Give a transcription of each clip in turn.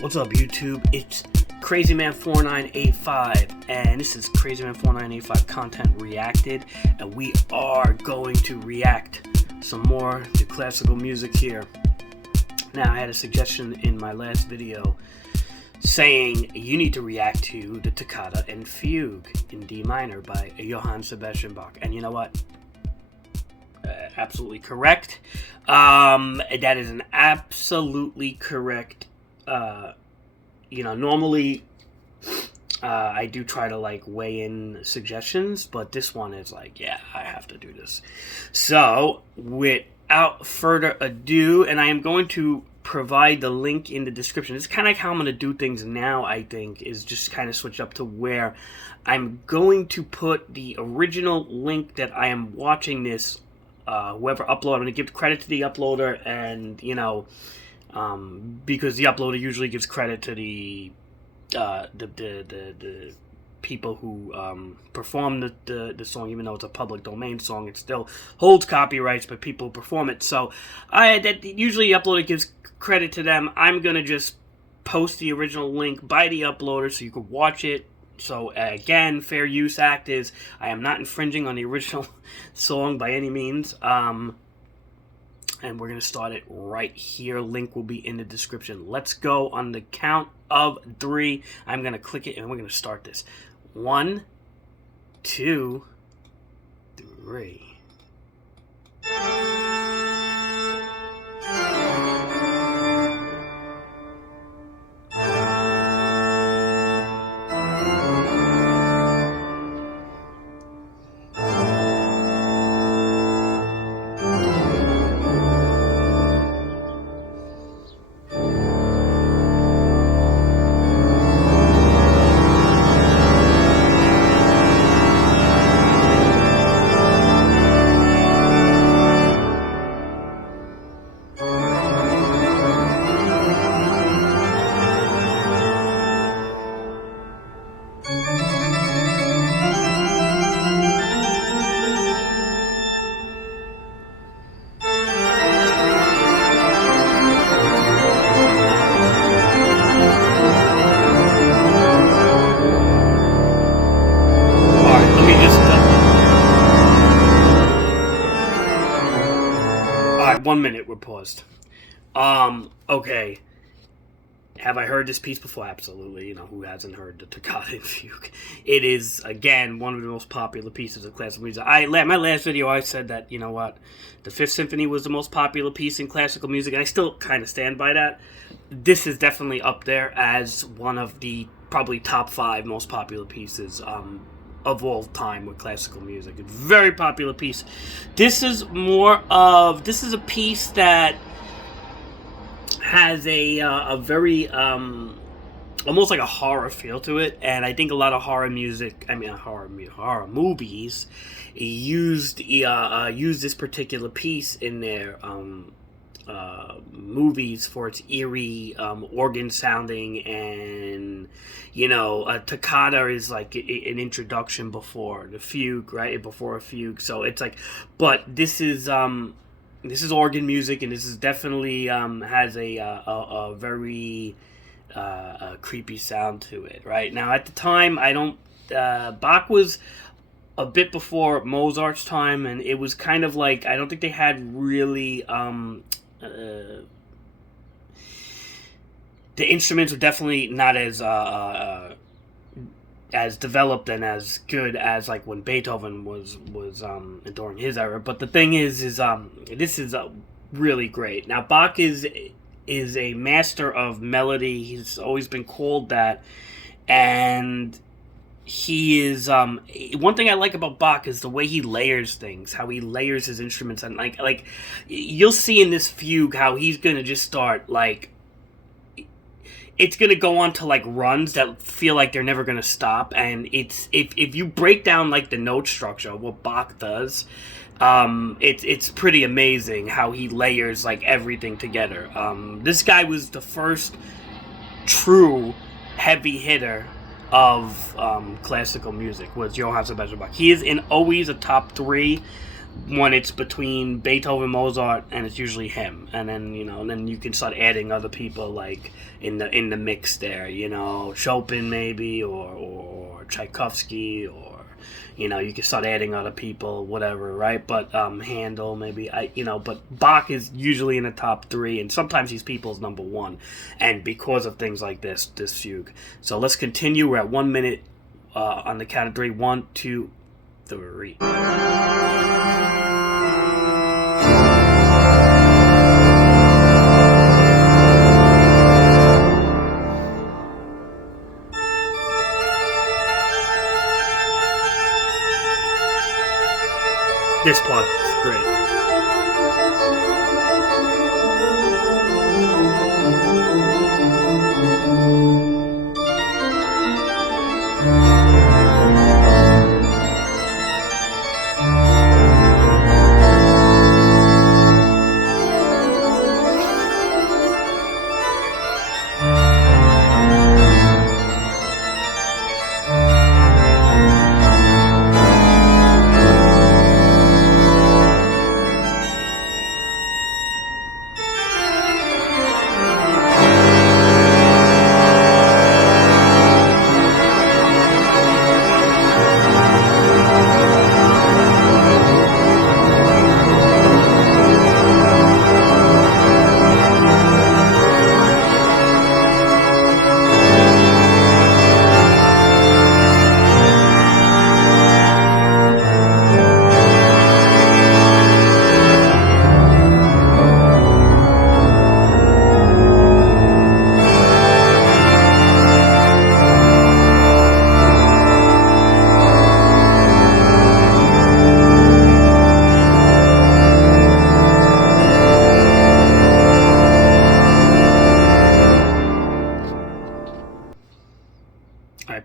What's up, YouTube? It's Crazyman4985, and this is Crazyman4985 Content Reacted, and we are going to react some more to classical music here. Now, I had a suggestion in my last video saying you need to react to the Toccata and Fugue in D minor by Johann Sebastian Bach, and you know what? Absolutely correct. That is an absolutely correct. Normally I do try to weigh in suggestions, but this one is yeah, I have to do this. So without further ado, and I am going to provide the link in the description. It's kind of how I'm going to do things now, I think, is just kind of switch up to where I'm going to put the original link that I am watching this, whoever uploaded. I'm going to give credit to the uploader, and, because the uploader usually gives credit to the people who perform the song. Even though it's a public domain song, it still holds copyrights, but people who perform it. So usually the uploader gives credit to them. I'm gonna just post the original link by the uploader so you can watch it. So again, Fair Use Act is, I am not infringing on the original song by any means. And we're going to start it right here. Link will be in the description. Let's go on the count of 3. I'm going to click it and we're going to start this. 1, 2, 3. Alright, 1 minute, we're paused. Okay. Have I heard this piece before? Absolutely. Who hasn't heard the Toccata and Fugue? It is, again, one of the most popular pieces of classical music. My last video, I said that, the Fifth Symphony was the most popular piece in classical music, and I still kind of stand by that. This is definitely up there as one of the probably top 5 most popular pieces, of all time with classical music. A very popular piece. This is a piece that has a very almost like a horror feel to it, and I think a lot of horror movies used this particular piece in their movies for its eerie organ sounding, and Toccata is like an introduction before the fugue, right? Before a fugue, so it's but this is organ music, and this is definitely has a very creepy sound to it. Right now, at the time, Bach was a bit before Mozart's time, and it was kind of I don't think they had really the instruments were definitely not as developed and as good as when Beethoven was during his era. But the thing is this is really great. Now, Bach is a master of melody. He's always been called that, and he is one thing I like about Bach is the way he layers things, how he layers his instruments, and like you'll see in this fugue how he's gonna just start it's gonna go on to runs that feel like they're never gonna stop, and it's if you break down the note structure of what Bach does, it's pretty amazing how he layers everything together. This guy was the first true heavy hitter of classical music, was Johann Sebastian Bach. He is always a top 3 when it's between Beethoven, Mozart, and it's usually him, and then then you can start adding other people like in the mix there, Chopin maybe or Tchaikovsky, or you can start adding other people, whatever, right? But Handel maybe, but Bach is usually in the top 3, and sometimes these people's number 1, and because of things like this fugue. So let's continue. We're at 1 minute on the count of 3. 1, 2, 3. This part is great.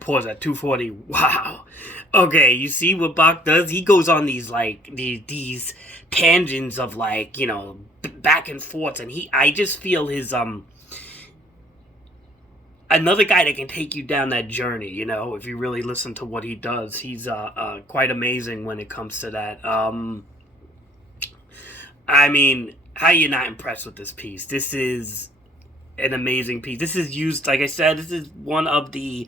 Pause at 240. Wow. Okay, you see what Bach does? He goes on these these tangents of back and forth, and I just feel his another guy that can take you down that journey. If you really listen to what he does, he's quite amazing when it comes to that. I mean, how are you not impressed with this piece? This is an amazing piece. This is used, like I said, this is one of the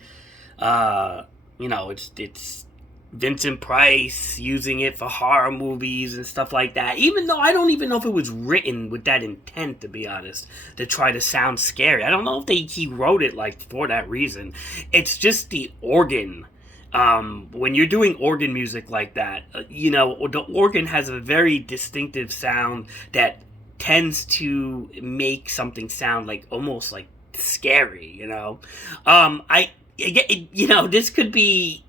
it's Vincent Price using it for horror movies and stuff like that, even though I don't even know if it was written with that intent, to be honest, to try to sound scary. I don't know if he wrote it for that reason. It's just the organ. When you're doing organ music like that, the organ has a very distinctive sound that tends to make something sound almost like scary, this could be...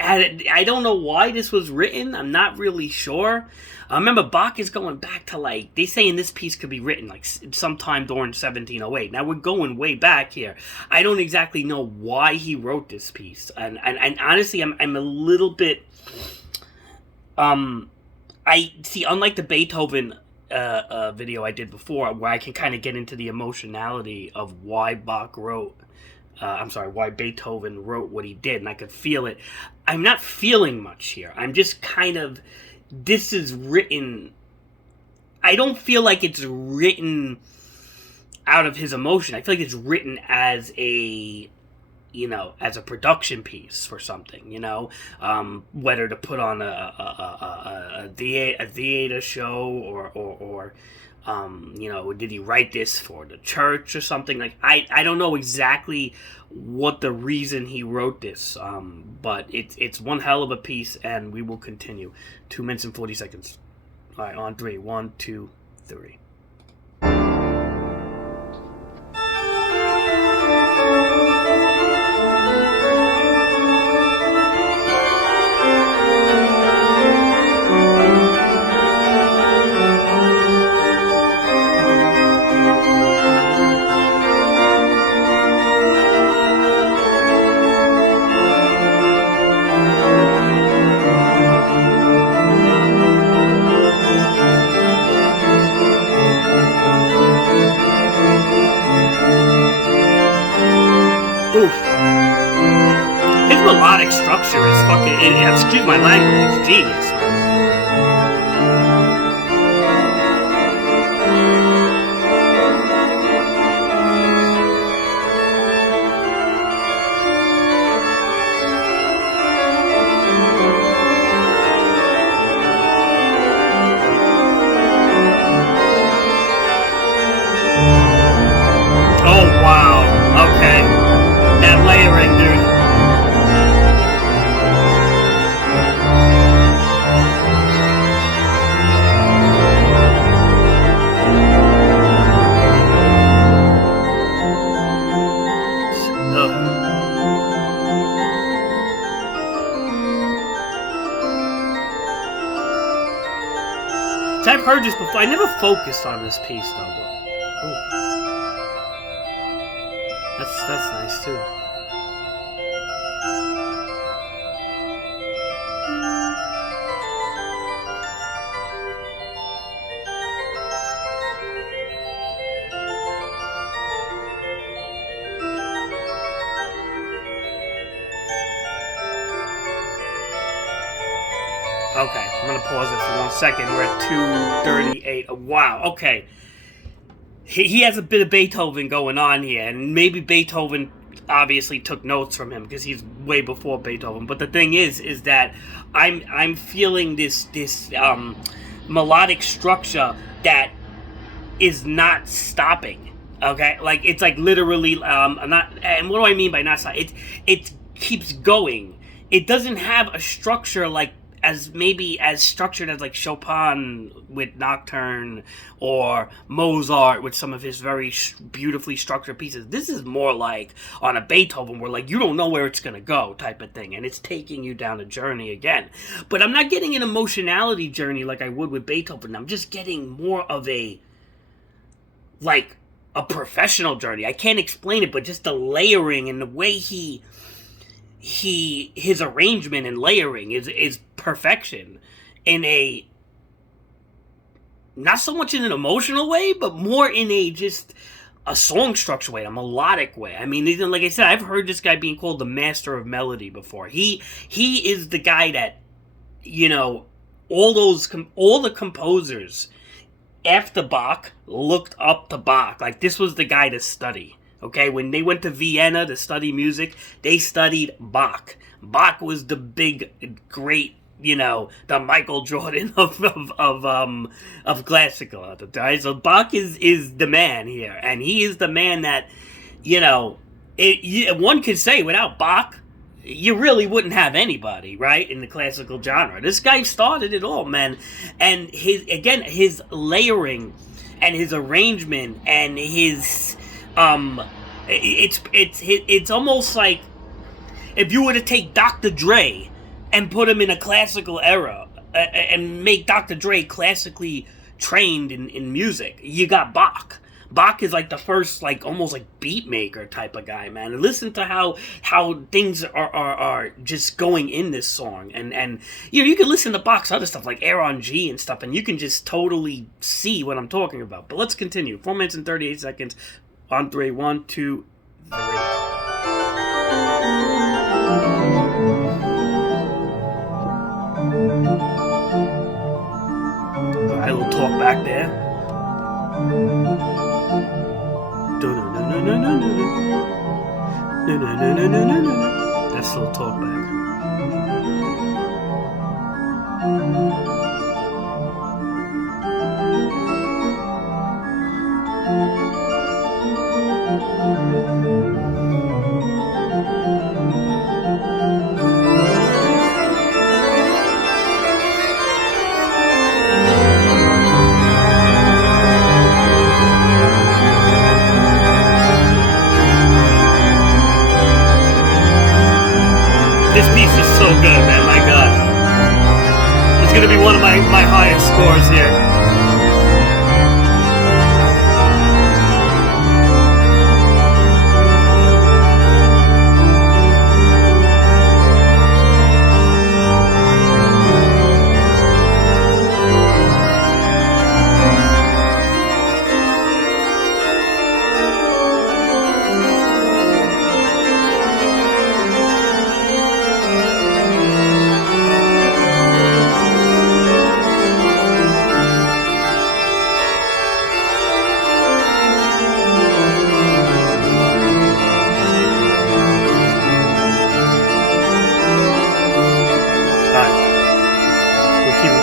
I don't know why this was written. I'm not really sure. I remember Bach is going back to, they say in this piece could be written, sometime during 1708. Now, we're going way back here. I don't exactly know why he wrote this piece. And honestly, I'm a little bit... unlike the Beethoven video I did before, where I can kind of get into the emotionality of why why Beethoven wrote what he did, and I could feel it. I'm not feeling much here. I'm just this is written... I don't feel like it's written out of his emotion. I feel like it's written as a production piece for something, whether to put on a theater show or did he write this for the church or something? I don't know exactly what the reason he wrote this, but it's one hell of a piece, and we will continue. 2 minutes and 40 seconds. All right, on 3. 1, 2, 3. His melodic structure is excuse my language, it's genius, man. I've heard this before. I never focused on this piece though. But, ooh. That's nice too. Okay, I'm gonna pause it for 1 second. We're at 2:38. Wow. Okay. He has a bit of Beethoven going on here, and maybe Beethoven obviously took notes from him because he's way before Beethoven. But the thing is that I'm feeling this melodic structure that is not stopping. Okay, like it's like literally not. And what do I mean by not stopping? It keeps going. It doesn't have a structure like as structured as like Chopin with Nocturne or Mozart with some of his very beautifully structured pieces. This is more like on a Beethoven where like you don't know where it's gonna go type of thing, and it's taking you down a journey again. But I'm not getting an emotionality journey like I would with Beethoven. I'm just getting more of a professional journey. I can't explain it, but just the layering and the way his arrangement and layering is perfection in a not so much in an emotional way, but more in a song structure way, a melodic way. I mean, like I said, I've heard this guy being called the master of melody before. He is the guy that, you know, all the composers after Bach looked up to Bach. Like, this was the guy to study. Okay, when they went to Vienna to study music, they studied Bach. Bach was the big, great, you know, the Michael Jordan of classical at the time. So Bach is the man here, and he is the man that, you know, one could say without Bach, you really wouldn't have anybody, right, in the classical genre. This guy started it all, man, and his layering and his arrangement and his it's almost like if you were to take Dr. Dre and put him in a classical era and make Dr. Dre classically trained in music. You got Bach. Bach is like the first, like, almost like beat maker type of guy, man. And listen to how things are just going in this song. And you know, you can listen to Bach's other stuff like Air on G and stuff, and you can just totally see what I'm talking about. But let's continue. 4 minutes and 38 seconds on 3. 1, 2, 3. Alright, a little talk back there. That's a little talk back. This piece is so good, man, my God. It's gonna be one of my highest scores here.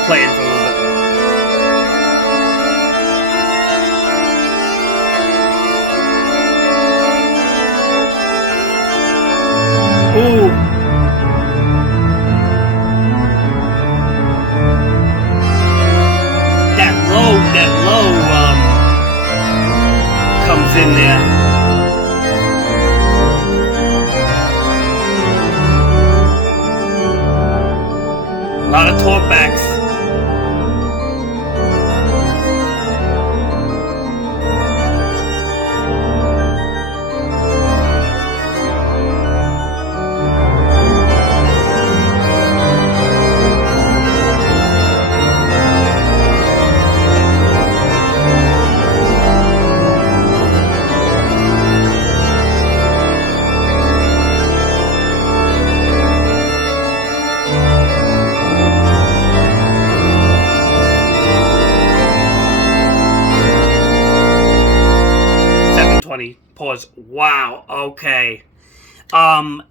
Playing for a little bit. Ooh. That low comes in there. A lot of talkbacks. Okay.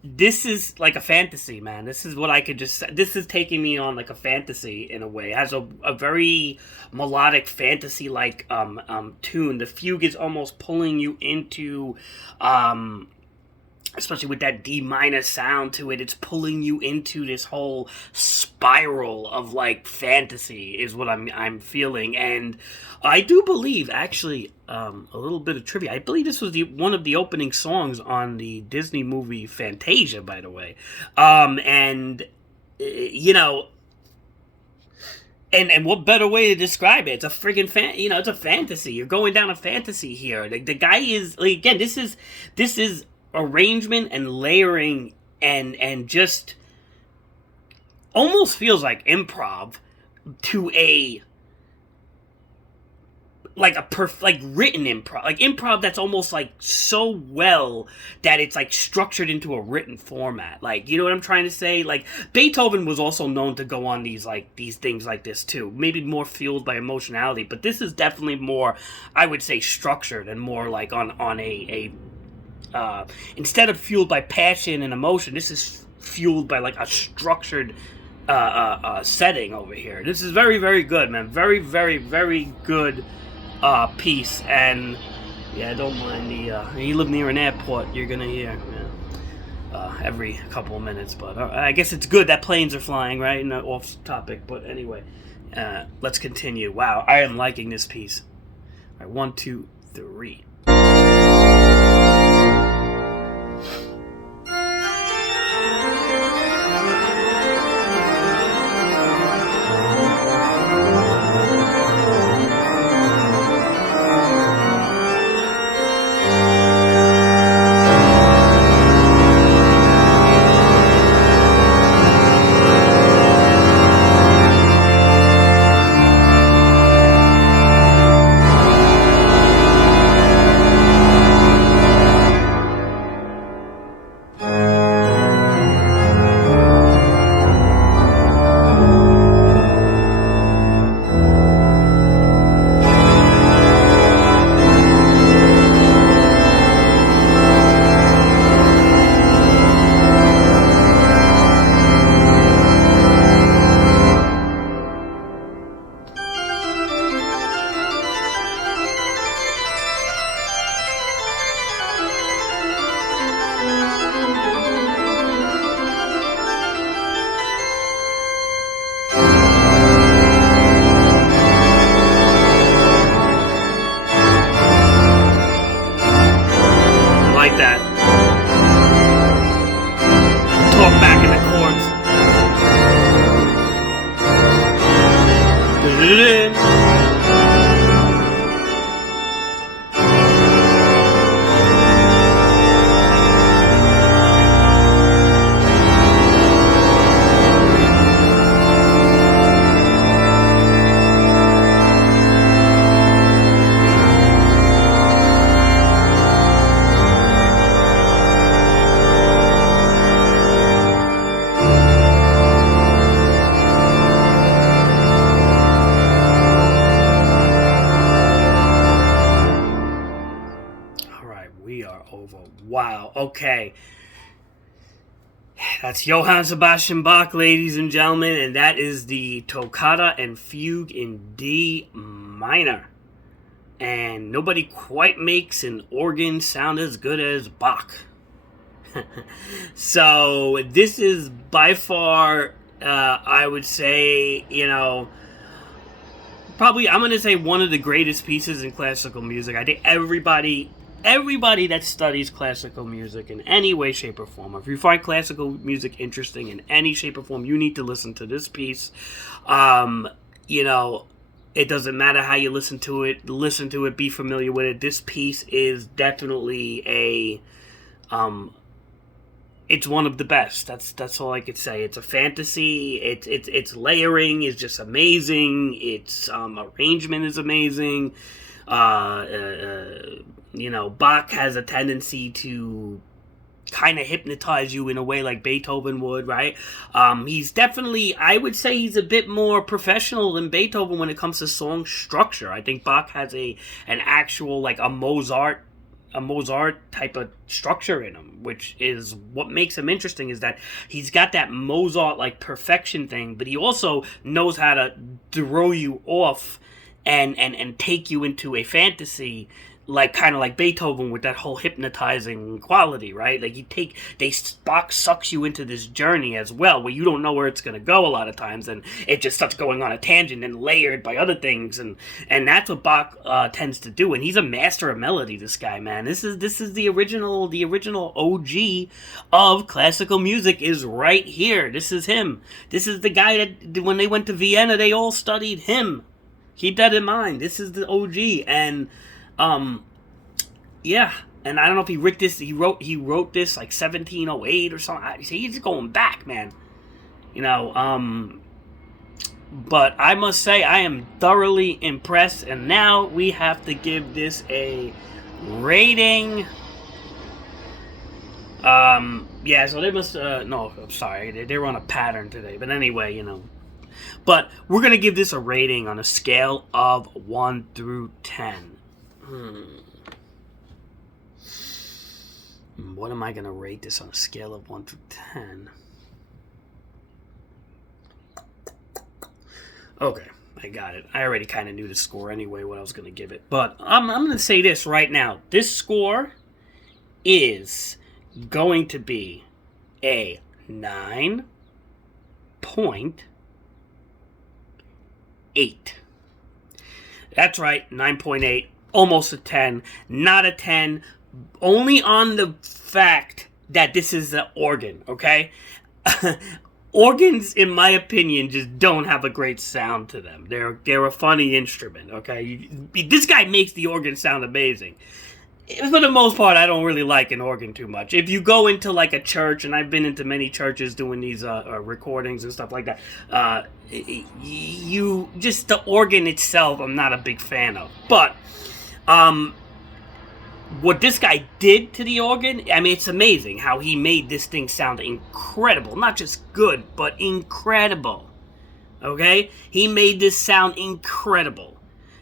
This is like a fantasy, man. This is what I could just say. This is taking me on like a fantasy in a way. It has a very melodic fantasy like tune. The fugue is almost pulling you into especially with that D minor sound to it, it's pulling you into this whole spiral of like fantasy is what I'm feeling. And I do believe, actually, a little bit of trivia. I believe this was one of the opening songs on the Disney movie Fantasia, by the way. And you know. And what better way to describe it? It's a friggin' it's a fantasy. You're going down a fantasy here. The guy is, like, again, this is arrangement and layering and just almost feels like improv to a like written improv, like improv that's almost like so well that it's like structured into a written format. Like, you know what I'm trying to say? Like, Beethoven was also known to go on these things like this too, maybe more fueled by emotionality, but this is definitely more, I would say, structured and more like on a instead of fueled by passion and emotion, this is fueled by like a structured setting over here. This is very, very good, man. Very, very, very good piece. And yeah, I don't mind you live near an airport, you're gonna hear every couple of minutes. But I guess it's good that planes are flying, right? And off topic, but anyway, let's continue. Wow, I am liking this piece. All right, 1, 2, 3. Wow, okay. That's Johann Sebastian Bach, ladies and gentlemen, and that is the Toccata and Fugue in D minor. And nobody quite makes an organ sound as good as Bach. So, this is by far, I would say, probably, I'm going to say one of the greatest pieces in classical music. I think everybody that studies classical music in any way, shape, or form, if you find classical music interesting in any shape or form, you need to listen to this piece. It doesn't matter how you listen to it, be familiar with it. This piece is definitely it's one of the best. That's all I could say. It's a fantasy. It's layering is just amazing. Its arrangement is amazing. Bach has a tendency to kind of hypnotize you in a way like Beethoven would, right? He's definitely, I would say he's a bit more professional than Beethoven when it comes to song structure. I think Bach has an actual, like a Mozart a Mozart type of structure in him, which is what makes him interesting, is that he's got that Mozart like perfection thing, but he also knows how to throw you off and take you into a fantasy, like kind of like Beethoven with that whole hypnotizing quality, right? Like Bach sucks you into this journey as well, where you don't know where it's going to go a lot of times, and it just starts going on a tangent and layered by other things, and that's what Bach tends to do. And he's a master of melody, this guy, man. This is the original OG of classical music is right here. This is him. This is the guy that when they went to Vienna, they all studied him. Keep that in mind. This is the OG, and yeah, and I don't know if he wrote this like 1708 or something. He's going back, man. You know, but I must say I am thoroughly impressed, and now we have to give this a rating. Yeah, so they must, no, I'm sorry, they were on a pattern today, but anyway, you know. But we're going to give this a rating on a scale of 1 through 10. What am I going to rate this on a scale of 1 through 10? Okay, I got it. I already kind of knew the score anyway, what I was going to give it. But I'm going to say this right now. This score is going to be a 9.8. That's right, 9.8. Almost a 10. Not a 10. Only on the fact that this is an organ, okay? Organs, in my opinion, just don't have a great sound to them. They're a funny instrument, okay? This guy makes the organ sound amazing. For the most part, I don't really like an organ too much. If you go into like a church, and I've been into many churches doing these recordings and stuff like that, the organ itself, I'm not a big fan of. But what this guy did to the organ, I mean, it's amazing how he made this thing sound incredible. Not just good, but incredible. Okay? He made this sound incredible.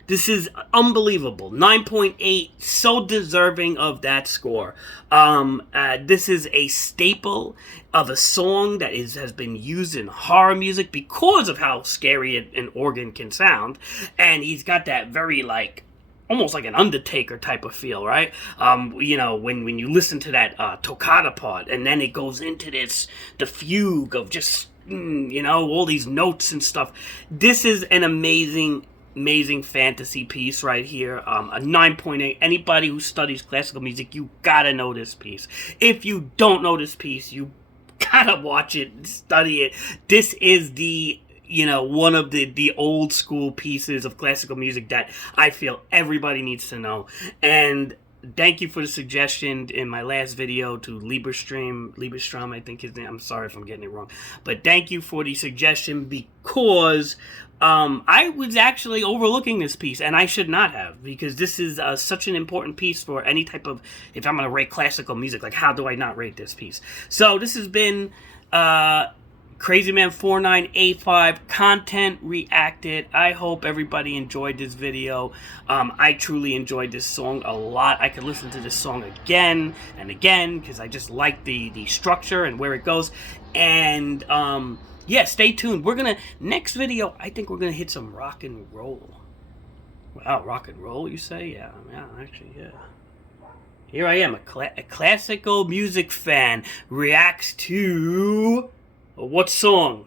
This is unbelievable. 9.8, so deserving of that score. This is a staple of a song that has been used in horror music because of how scary an organ can sound. And he's got that very, like, almost like an Undertaker type of feel, right? You know, when you listen to that Toccata part, and then it goes into the fugue of just, you know, all these notes and stuff. This is an amazing fantasy piece right here. A 9.8. Anybody who studies classical music, you gotta know this piece. If you don't know this piece, you gotta watch it, study it. This is one of the old school pieces of classical music that I feel everybody needs to know. And thank you for the suggestion in my last video to Lieberstrom, I think his name. I'm sorry if I'm getting it wrong. But thank you for the suggestion, because I was actually overlooking this piece, and I should not have, because this is such an important piece for any type of, if I'm going to rate classical music, like how do I not rate this piece? So this has been Crazyman4985 Content Reacted. I hope everybody enjoyed this video. I truly enjoyed this song a lot. I could listen to this song again and again because I just like the structure and where it goes. And yeah, stay tuned. Next video, I think we're gonna hit some rock and roll. Wow, rock and roll, you say? Yeah, actually, yeah. Here I am, a classical music fan reacts to what song?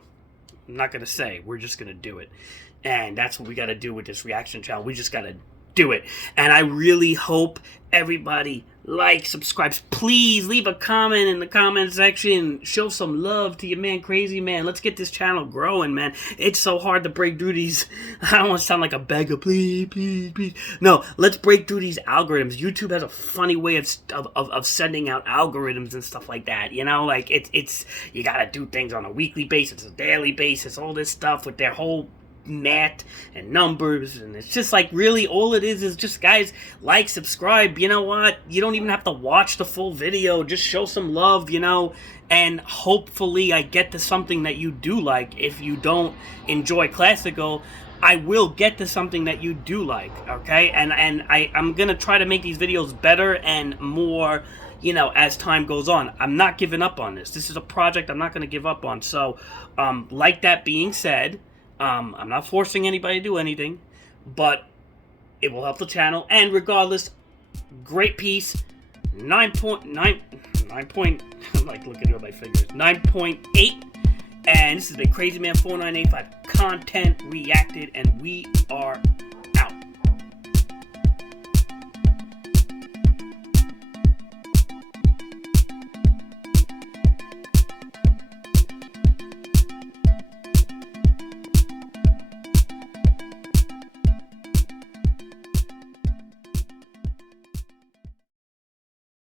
I'm not gonna say. We're just gonna do it, and that's what we gotta do with this reaction channel. We just gotta do it, and I really hope everybody likes, subscribes. Please leave a comment in the comment section. Show some love to your man Crazyman. Let's get this channel growing, man. It's so hard to break through these. I don't want to sound like a beggar. Please. No, let's break through these algorithms. YouTube has a funny way of sending out algorithms and stuff like that. You know, like it's you gotta do things on a weekly basis, a daily basis, all this stuff with their whole math and numbers, and it's just like, really all it is just, guys, like, subscribe. You know what, you don't even have to watch the full video, just show some love, you know, and hopefully I get to something that you do like. If you don't enjoy classical, I will get to something that you do like, okay? And I'm gonna try to make these videos better and more, you know, as time goes on. I'm not giving up on this. This is a project I'm not gonna give up on. So, like that being said, I'm not forcing anybody to do anything, but it will help the channel. And regardless, great piece. 9.9 I'm like looking at my fingers. 9.8. And this has been Crazyman4985 Content Reacted, and we are